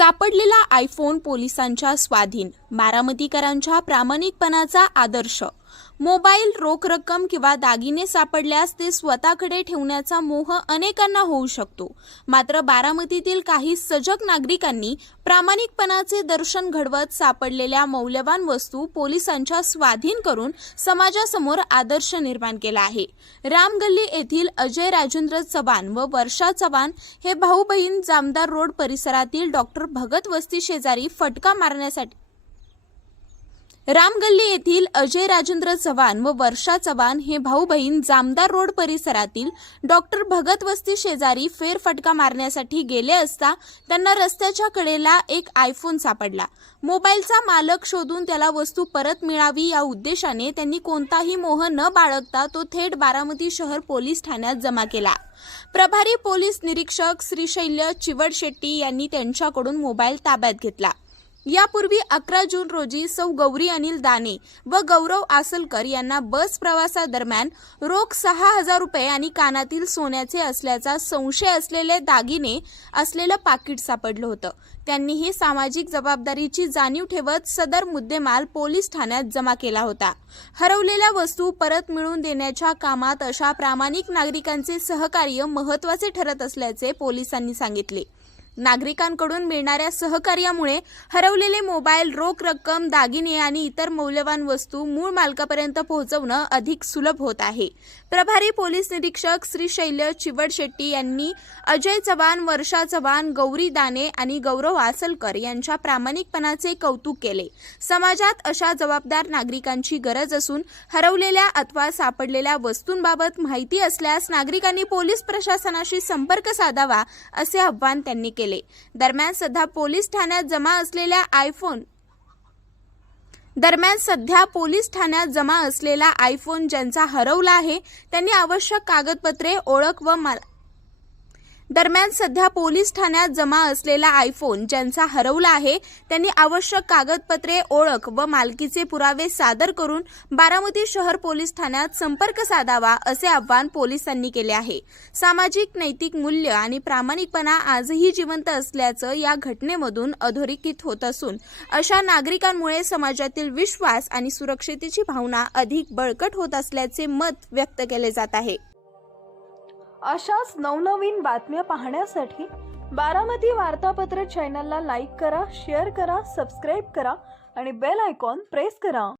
सापडलेला आयफोन पोलिसांच्या स्वाधीन, बारामतीकरांच्या प्रामाणिकपणाचा आदर्श। मोबाईल, रोख रक्कम किंवा दागिने सापडल्यास ते स्वतःकडे ठेवण्याचा मोह अनेकांना होऊ शकतो। मात्र बारामतीतील काही सजग नागरिकांनी प्रामाणिकपणाचे दर्शन घडवत सापडलेल्या मौल्यवान वस्तू पोलिसांच्या स्वाधीन करून समाजासमोर आदर्श निर्माण केला आहे। रामगल्ली येथील अजय राजेंद्र चव्हाण व वर्षा चव्हाण हे भाऊ बहीण जामदार रोड परिसरातील डॉक्टर भगत वस्ती शेजारी फटका मारण्यासाठी रामगल्ली येथील अजय राजेंद्र चव्हाण व वर्षा चव्हाण हे भाऊ बहीण जामदार रोड परिसरातील डॉक्टर भगत वस्ती शेजारी फेरफटका मारण्यासाठी गेले असता त्यांना रस्त्याच्या कडेला एक आयफोन सापडला। मोबाईलचा मालक शोधून त्याला वस्तू परत मिळावी या उद्देशाने त्यांनी कोणताही मोह न बाळगता तो थेट बारामती शहर पोलीस ठाण्यात जमा केला। प्रभारी पोलीस निरीक्षक श्रीशैल्य चिवडशेट्टी यांनी त्यांच्याकडून मोबाईल ताब्यात घेतला। यापूर्वी 11 जून रोजी सौ गौरी अनिल दाने व गौरव आसलकर यांना बस प्रवासादरम्यान रोख 6000 रुपये आणि कानातील सोन्याचे असल्याचा संशय असलेले दागिने असलेलं पाकिट सापडलं होतं। त्यांनी ही सामाजिक जबाबदारीची जाणीव ठेवत सदर मुद्देमाल पोलीस ठाण्यात जमा केला होता। हरवलेल्या वस्तू परत मिळवून देण्याच्या कामात अशा प्रामाणिक नागरिकांचे सहकार्य महत्त्वाचे ठरत असल्याचे पोलिसांनी सांगितले। नागरिकांकडून मिळणाऱ्या सहकार्यामुळे हरवलेले मोबाईल, रोख रक्कम, दागिने आणि इतर मौल्यवान वस्तू मूळ मालकापर्यंत पोहोचवणं अधिक सुलभ होत आहे। प्रभारी पोलीस निरीक्षक श्रीशैल्य चिवडशेट्टी यांनी अजय चव्हाण, वर्षा चव्हाण, गौरी दाने आणि गौरव आसलकर यांच्या प्रामाणिकपणाचे कौतुक केले। समाजात अशा जबाबदार नागरिकांची गरज असून हरवलेल्या अथवा सापडलेल्या वस्तूंबाबत माहिती असल्यास नागरिकांनी पोलीस प्रशासनाशी संपर्क साधावा असे आवाहन त्यांनी केले। दरम्यान सध्या पोलीस ठाण्यात जमा असलेला आयफोन ज्यांचा हरवला आहे त्यांनी आवश्यक कागदपत्रे, ओळख व मालकीचे पुरावे सादर करून बारामती शहर पोलीस ठाण्यात संपर्क साधावा असे आवाहन पोलिसांनी केले आहे। सामाजिक नैतिक मूल्य आणि प्रामाणिकपणा आजही जिवंत असल्याचं या घटनेमधून अधोरेखित होत असून अशा नागरिकांमुळे समाजातील विश्वास आणि सुरक्षिततेची भावना अधिक बळकट होत असल्याचे मत व्यक्त केले जात आहे। अशाच नवनवीन बातम्या पाहण्यासाठी बारामती वार्तापत्र चॅनलला लाईक करा, शेअर करा, सबस्क्राईब करा आणि बेल आयकॉन प्रेस करा।